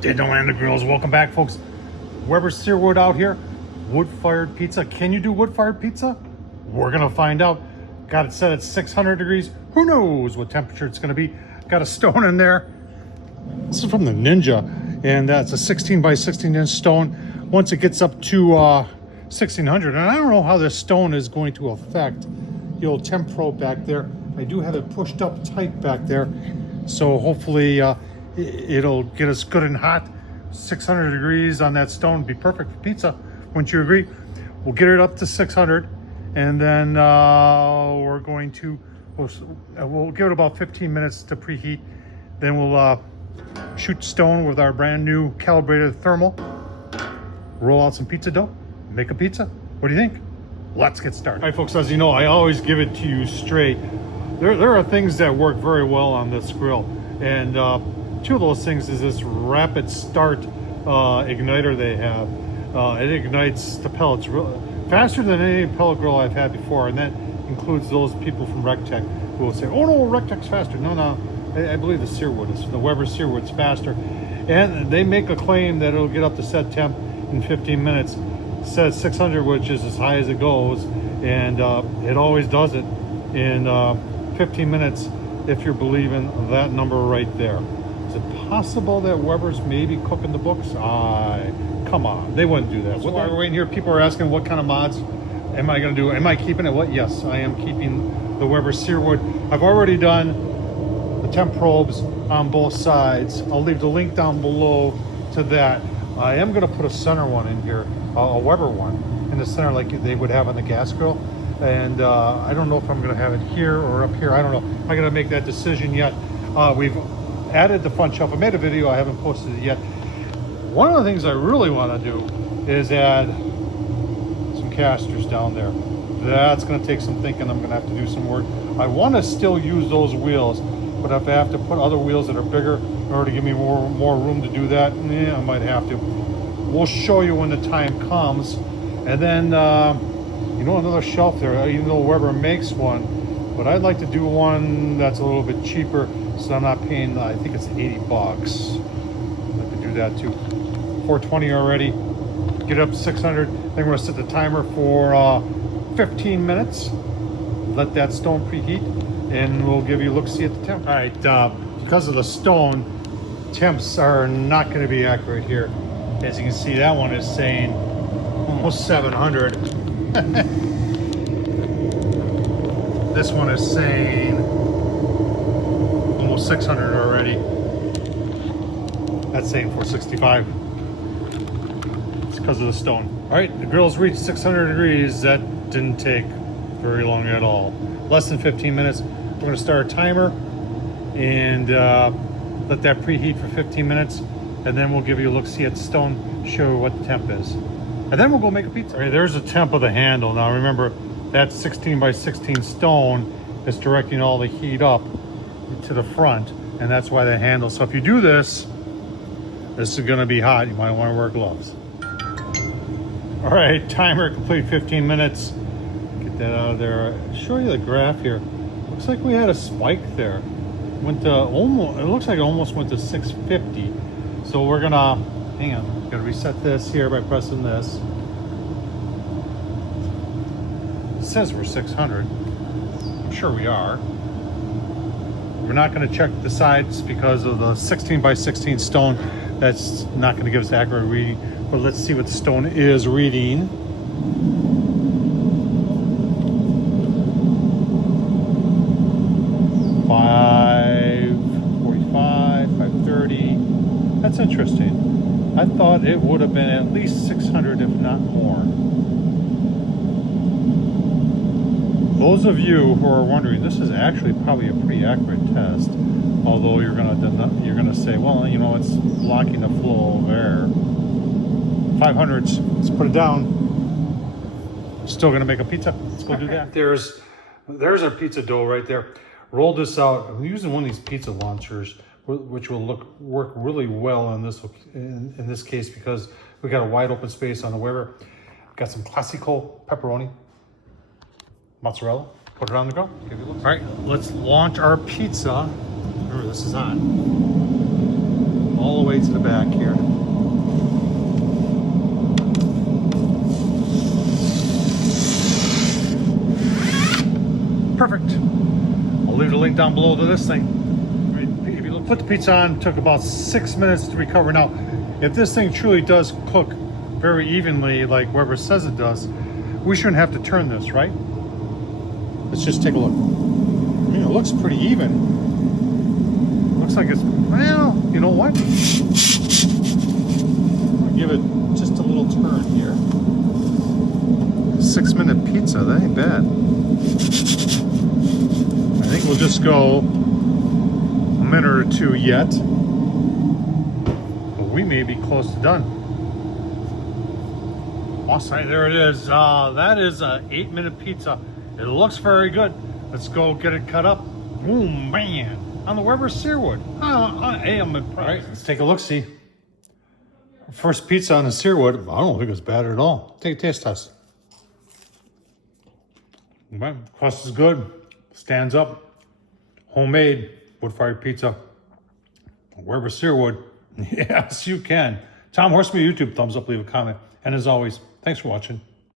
Digital and the Grills. Welcome back, folks. Weber's Searwood out here. Wood-fired pizza. Can you do wood-fired pizza? We're gonna find out. Got it set at 600 degrees. Who knows what temperature it's gonna be? Got a stone in there. This is from the Ninja, and that's a 16 by 16 inch stone. Once it gets up to 1600, and I don't know how this stone is going to affect the old temp probe back there. I do have it pushed up tight back there, so hopefully it'll get us good and hot. 600 degrees on that stone would be perfect for pizza. Wouldn't you agree? We'll get it up to 600, and then we're going to we'll give it about 15 minutes to preheat. Then we'll shoot stone with our brand new calibrated thermal. Roll out some pizza dough, make a pizza. What do you think? Let's get started. All right, folks, as you know, I always give it to you straight. There are things that work very well on this grill, and two of those things is this rapid start igniter they have. It ignites the pellets faster than any pellet grill I've had before, and that includes those people from RecTech who will say, "Oh no, RecTech's faster." No, I believe the Searwood is the Weber Searwood's faster, and they make a claim that it'll get up to set temp in 15 minutes. Says 600, which is as high as it goes, and it always does it in 15 minutes if you're believing that number right there. Is it possible that Weber's maybe cooking the books? Come on, they wouldn't do that. So while we're waiting here, people are asking what kind of mods am I going to do? Am I keeping it? What? Yes, I am keeping the Weber Searwood. I've already done the temp probes on both sides. I'll leave the link down below to that. I am going to put a center one in here, a Weber one in the center like they would have on the gas grill. And I don't know if I'm going to have it here or up here. I don't know. I'm going to make that decision yet. We've added the front shelf. I made a video. I haven't posted it yet. One of the things I really want to do is add some casters down there. That's going to take some thinking. I'm going to have to do some work. I want to still use those wheels, but if I have to put other wheels that are bigger in order to give me more room to do that, I might have to. We'll show you when the time comes. And then, you know, another shelf there, even though Weber makes one, but I'd like to do one that's a little bit cheaper, so I'm not paying, I think it's 80 bucks. I'd like to do that too. 420 already, get up to 600. Then we're gonna set the timer for 15 minutes. Let that stone preheat, and we'll give you a look-see at the temp. All right, because of the stone, temps are not gonna be accurate here. As you can see, that one is saying almost 700. This one is saying almost 600 already. That's saying 465. It's because of the stone. All right, the grill's reached 600 degrees. That didn't take very long at all. Less than 15 minutes. We're gonna start a timer and let that preheat for 15 minutes. And then we'll give you a look-see at the stone, show you what the temp is. And then we'll go make a pizza. All right, there's the temp of the handle. Now remember, that 16 by 16 stone is directing all the heat up to the front, and that's why the handle. So if you do this is gonna be hot. You might wanna wear gloves. All right, timer complete, 15 minutes. Get that out of there. I'll show you the graph here. Looks like we had a spike there. Went to almost, it looks like it almost went to 650. So we're gonna, hang on, gotta reset this here by pressing this. It says we're 600. I'm sure we are. We're not gonna check the sides because of the 16 by 16 stone. That's not gonna give us accurate reading, but let's see what the stone is reading. That's interesting. I thought it would have been at least 600, if not more. Those of you who are wondering, this is actually probably a pretty accurate test. Although you're gonna say, well, you know, it's blocking the flow of air. 500s. Let's put it down. Still gonna make a pizza. Let's go do that. There's our pizza dough right there. Roll this out. I'm using one of these pizza launchers, which will work really well in this case because we got a wide open space on the Weber. Got some classical pepperoni, mozzarella. Put it on the grill. Give you a look. All right, let's launch our pizza. Remember, this is on all the way to the back here. down below to this thing. If you put the pizza on, it took about 6 minutes to recover. Now, if this thing truly does cook very evenly, like Weber says it does, we shouldn't have to turn this, right? Let's just take a look. I mean, it looks pretty even. Looks like it's, well, you know what? I'll give it just a little turn here. 6 minute pizza, that ain't bad. I think we'll just go a minute or two yet. But we may be close to done. Awesome, there it is. That is a 8 minute pizza. It looks very good. Let's go get it cut up. Boom, man. On the Weber Searwood. I am impressed. All right, let's take a look-see. First pizza on the Searwood. I don't think it's bad at all. Take a taste test. Right. Crust is good. Stands up. Homemade wood-fired pizza. Weber Searwood. Yes, you can. Tom Horseman YouTube. Thumbs up, leave a comment. And as always, thanks for watching.